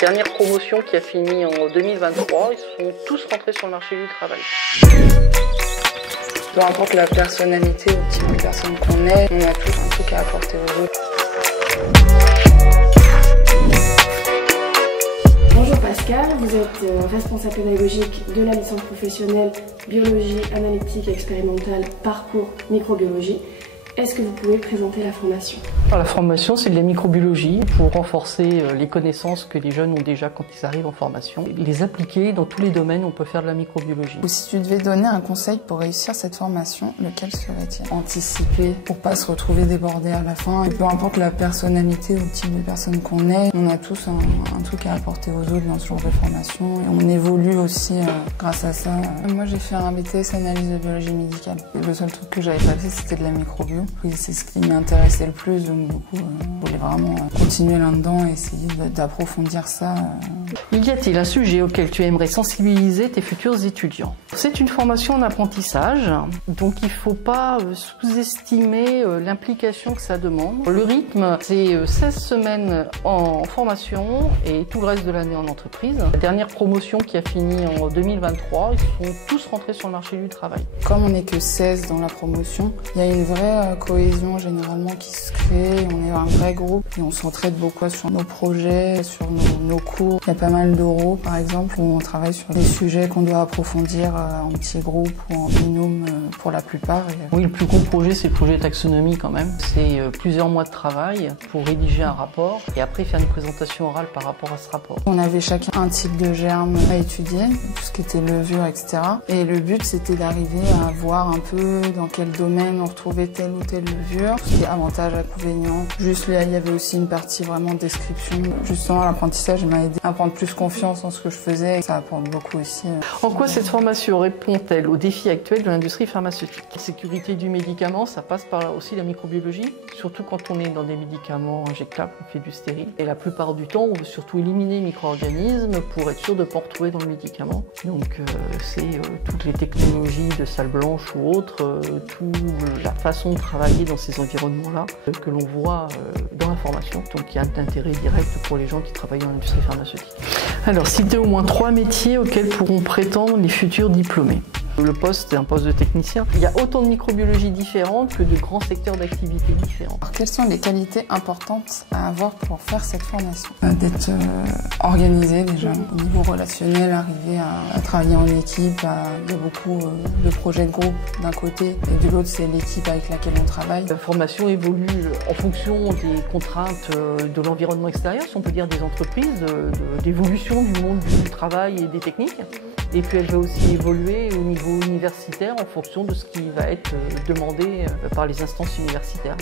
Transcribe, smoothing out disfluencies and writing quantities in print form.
La dernière promotion qui a fini en 2023, ils sont tous rentrés sur le marché du travail. Peu importe la personnalité ou le type de personne qu'on est, on a tous un truc à apporter aux autres. Bonjour Pascal, vous êtes responsable pédagogique de la licence professionnelle biologie analytique expérimentale parcours microbiologie. Est-ce que vous pouvez présenter la formation? Alors, la formation, c'est de la microbiologie pour renforcer les connaissances que les jeunes ont déjà quand ils arrivent en formation. Les appliquer dans tous les domaines, on peut faire de la microbiologie. Si tu devais donner un conseil pour réussir cette formation, lequel serait-il? Anticiper pour pas se retrouver débordé à la fin. Et peu importe la personnalité ou le type de personne qu'on est, on a tous un truc à apporter aux autres dans ce genre de formation. Et on évolue aussi grâce à ça. Moi, j'ai fait un BTS analyse de biologie médicale. Et le seul truc que j'avais pas fait, c'était de la microbio. Oui, c'est ce qui m'intéressait le plus, donc du coup, je voulais vraiment continuer là-dedans et essayer d'approfondir ça. Y a-t-il un sujet auquel tu aimerais sensibiliser tes futurs étudiants? C'est une formation en apprentissage, donc il ne faut pas sous-estimer l'implication que ça demande. Le rythme, c'est 16 semaines en formation et tout le reste de l'année en entreprise. La dernière promotion qui a fini en 2023, ils sont tous rentrés sur le marché du travail. Comme on n'est que 16 dans la promotion, il y a une vraie cohésion généralement qui se crée, on est un vrai groupe et on s'entraide beaucoup sur nos projets, sur nos cours. Il y a pas mal d'oraux par exemple où on travaille sur des sujets qu'on doit approfondir en petits groupes ou en binôme pour la plupart. Oui, le plus gros projet c'est le projet taxonomie quand même. C'est plusieurs mois de travail pour rédiger un rapport et après faire une présentation orale par rapport à ce rapport. On avait chacun un type de germe à étudier, tout ce qui était levure, etc. Et le but c'était d'arriver à voir un peu dans quel domaine on retrouvait telle ou telle levure, tout ce qui est avantages, inconvénients. Juste là, il y avait aussi une partie vraiment description. Justement, l'apprentissage m'a aidé à prendre plus confiance en ce que je faisais. Ça apporte beaucoup aussi. En quoi cette formation répond-elle aux défis actuels de l'industrie pharmaceutique? La sécurité du médicament, ça passe par aussi la microbiologie, surtout quand on est dans des médicaments injectables, on fait du stérile. Et la plupart du temps, on veut surtout éliminer les micro-organismes pour être sûr de ne pas en retrouver dans le médicament. Donc c'est toutes les technologies de salle blanche ou autres, toute la façon de travailler dans ces environnements-là que l'on voit dans la formation. Donc il y a un intérêt direct pour les gens qui travaillent dans l'industrie pharmaceutique. Alors, citez au moins 3 métiers auxquels pourront prétendre les futurs diplômés. Le poste est un poste de technicien. Il y a autant de microbiologie différentes que de grands secteurs d'activité différents. Alors, quelles sont les qualités importantes à avoir pour faire cette formation? D'être organisé déjà, au niveau relationnel, arriver à travailler en équipe. Il y a beaucoup de projets de groupe d'un côté et de l'autre c'est l'équipe avec laquelle on travaille. La formation évolue en fonction des contraintes de l'environnement extérieur, si on peut dire des entreprises, d'évolution du monde du travail et des techniques. Et puis elle va aussi évoluer au niveau universitaire en fonction de ce qui va être demandé par les instances universitaires.